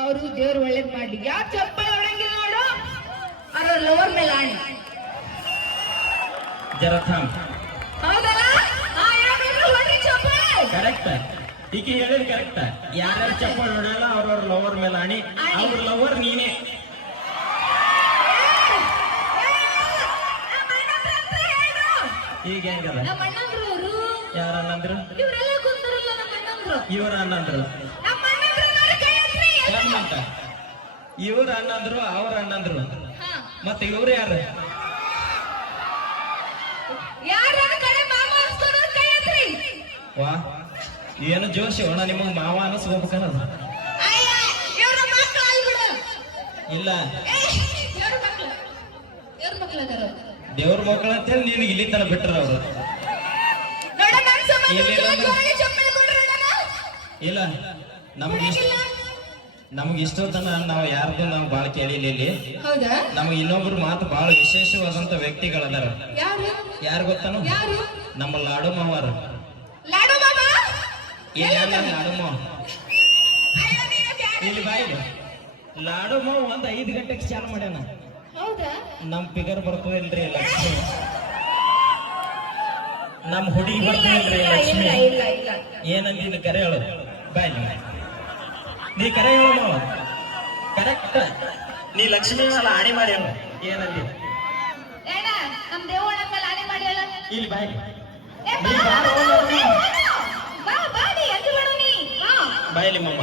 ಅವರು ದೇವ್ರು ಒಳ್ಳೇದ್ ಮಾಡಿ ಯಾರು ಚಪ್ಪಲ್ ಹೊಡಂಗಿಲ್ಲ ನೋಡು ಅವ್ರ ಲವರ್ ಮೇಲೆ ಆಣಿ ಹೌದಲ್ಲ ಕರೆಕ್ಟ್ ಈಗ ಹೇಳಿದ್ ಕರೆಕ್ಟ್ ಯಾರ್ಯಾರು ಚಪ್ಪಲ್ ಹೊಡಲ್ಲ ಅವ್ರವ್ರ ಲವರ್ ಮೇಲೆ ಆಣಿ ಅವ್ರ ಲವರ್ ನೀನೇ ಈಗ ಹೆಂಗದ ಯಾರ ಅನ್ನಂದ್ರು ಇವ್ರ ಅನ್ನಂದ್ರು ಇವ್ರ ಅನ್ನಂದ್ರು ಅವ್ರ ಅನ್ನಂದ್ರು ಮತ್ತೆ ಇವ್ರು ಯಾರು ವಾ ಏನು ಜೋಶಿ ಅಣ್ಣ ನಿಮಗ್ ಮಾವ ಅನ್ನಿಸ್ಕೋಬೇಕನ್ನೋದು ಇಲ್ಲ ದೇವ್ರ ಮಕ್ಕಳ ಅಂತೇಳಿ ನಿನಗೆ ಇಲ್ಲಿ ತನ ಬಿಟ್ರ ಅವರು ಇಲ್ಲ ನಮ್ಗೆ ಇಷ್ಟೊತ್ತನ ನಾವು ಯಾರ್ದು ನಾವು ಬಾಳ ಕೇಳಿಲ್ಲ ಇಲ್ಲಿ ನಮ್ಗೆ ಇನ್ನೊಬ್ರು ಮಾತು ಬಹಳ ವಿಶೇಷವಾದಂತ ವ್ಯಕ್ತಿಗಳದಾರ ಯಾರು ಗೊತ್ತಾನು ನಮ್ಮ ಲಾಡು ಮಾವಾರು ಲಾಡು ಮಾವ ಇಲ್ಲಿ ಬಾಯಿ ಲಾಡು ಮಾವ ಒಂದ್ 5 ಗಂಟೆಗೆ ಚಾಲು ಮಾಡ್ಯಾನ ನಮ್ ಫಿಗರ್ ಬರ್ತದಿಲ್ರಿ ಲಕ್ಷ್ಮಿ ನಮ್ ಹುಡುಗಿ ಬರ್ತದಿಲ್ರಿ ಲಕ್ಷ್ಮಿ ಏನಂತ ಕರೆ ಹೇಳು ಬಾಯ್ ನೀ ಕರೆ ಹೇಳು ಮಾವ ಕರೆಕ್ಟ್ ನೀ ಲಕ್ಷ್ಮಿ ಮೇಲೆ ಆಣಿ ಮಾಡಿ ಹೇಳು ಏನಂದಿ ಇಲ್ಲಿ ಬಾಯ್ ಬಾಯಲಿ ಮಮ್ಮ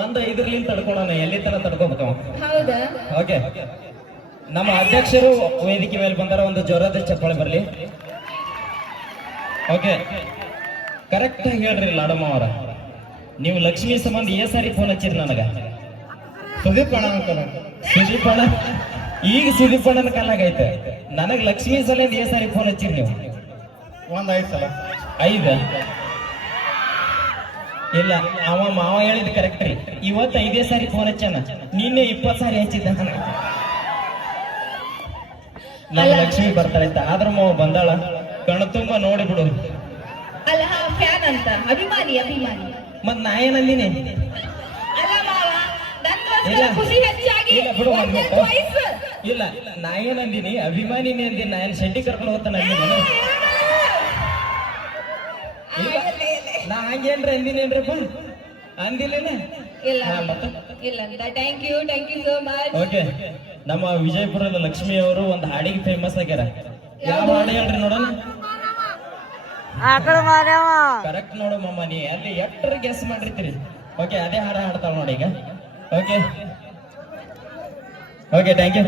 ಒಂದ್ 5ರಿಂದ ತಡ್ಕೊಳ್ಳೋಣ ಎಲ್ಲಿ ತರ ತಡ್ಕೋಬೇಕು ಓಕೆ ನಮ್ಮ ಅಧ್ಯಕ್ಷರು ವೇದಿಕೆ ಮೇಲೆ ಬಂದಾರ ಒಂದು ಜೋರದ ಚಪ್ಪಾಳೆ ಬರ್ಲಿ ಓಕೆ ಕರೆಕ್ಟ್ ಆಗಿ ಹೇಳ್ರಿ ಲಾಡಮ್ಮ ಅವರ ನೀವು ಲಕ್ಷ್ಮಿ ಸಂಬಂಧ ಸಾರಿ ಫೋನ್ ಹಚ್ಚಿರಿ ನನಗ ಸುದೀಪ್ ಅಣ್ಣ ಈಗ ಸಿರಿಪಣ್ಣನ ಕಾಲಾಗೈತೆ. ನನಗ್ ಲಕ್ಷ್ಮೀ ಸಲ ಏ ಸಾರಿ ಫೋನ್ ಹಚ್ಚಿರಿ ನೀವು? ಒಂದ್ 5 ಸಲ. 5? ಇಲ್ಲ, ಅವ ಮಾವ ಹೇಳಿದ್ ಕರೆಕ್ಟ್ ರೀ. ಇವತ್ತು 5 ಸಾರಿ ಫೋನ್ ಹಚ್ಚಾನ, ನಿನ್ನೆ 20 ಸಾರಿ ಹಚ್ಚಿದ್ದ. ನಮ್ಮ ಲಕ್ಷ್ಮಿ ಬರ್ತಾಳೈತ, ಆದ್ರ ಮಾವ ಬಂದಾಳ, ಕಣ ತುಂಬ ನೋಡಿ ಬಿಡು. ಅಲ್ಲ ಫ್ಯಾನ್ ಅಂತ, ಅಭಿಮಾನಿ ಅಭಿಮಾನಿ. ಮತ್ ನಾ ಏನಂದಿನಿ? ಅಲ್ಲ ಮಾವ, ನನ್ಗೋಸ್ಕರ ಇಲ್ಲ. ಖುಷಿ ಹೆಚ್ಚಾಗಿ ಇಲ್ಲ ಬಿಡು, ಒಂದ್ ಒಂದೇ ಮಾತು. choice. ಇಲ್ಲ, ನಾ ಏನಂದಿನಿ? ಅಭಿಮಾನಿನಿ ಅಂದಿನಿ. ನಾ ಏನ್ ಶೆಟ್ಟಿ ಕರ್ಕೊಂಡು ಹೋಗ್ತಾನ ಅಂದಿನಿ? ಇಲ್ಲ, ನಾ ಹಂಗೇನ್ರಿ ಅಂದಿನೇನ್ರಪ್ಪ? ಅಂದಿಲ್ಲೇನೆ? ಇಲ್ಲ ಹಾ, ಮತ್ತೆ? ಇಲ್ಲ ಅಂತ. Thank you so much. Okay, ನಮ್ಮ ವಿಜಯಪುರದ ಲಕ್ಷ್ಮಿ ಅವರು ಒಂದು ಹಾಡಿಗೆ ಫೇಮಸ್ ಆಗ್ಯಾರ. ಯಾವ ಹಾಡು ಹೇಳ್ರಿ ನೋಡೋಣ? ಕರೆಕ್ಟ್ ನೋಡು ಮಮ್ಮ, ನೀ ಅಲ್ಲಿ ಎಷ್ಟರ ಗೆಸ್ ಮಾಡಿರ್ತೀರಿ. ಓಕೆ, ಅದೇ ಹಾಡ ಹಾಡ್ತಾವ ನೋಡಿ ಈಗ. Okay okay, thank you.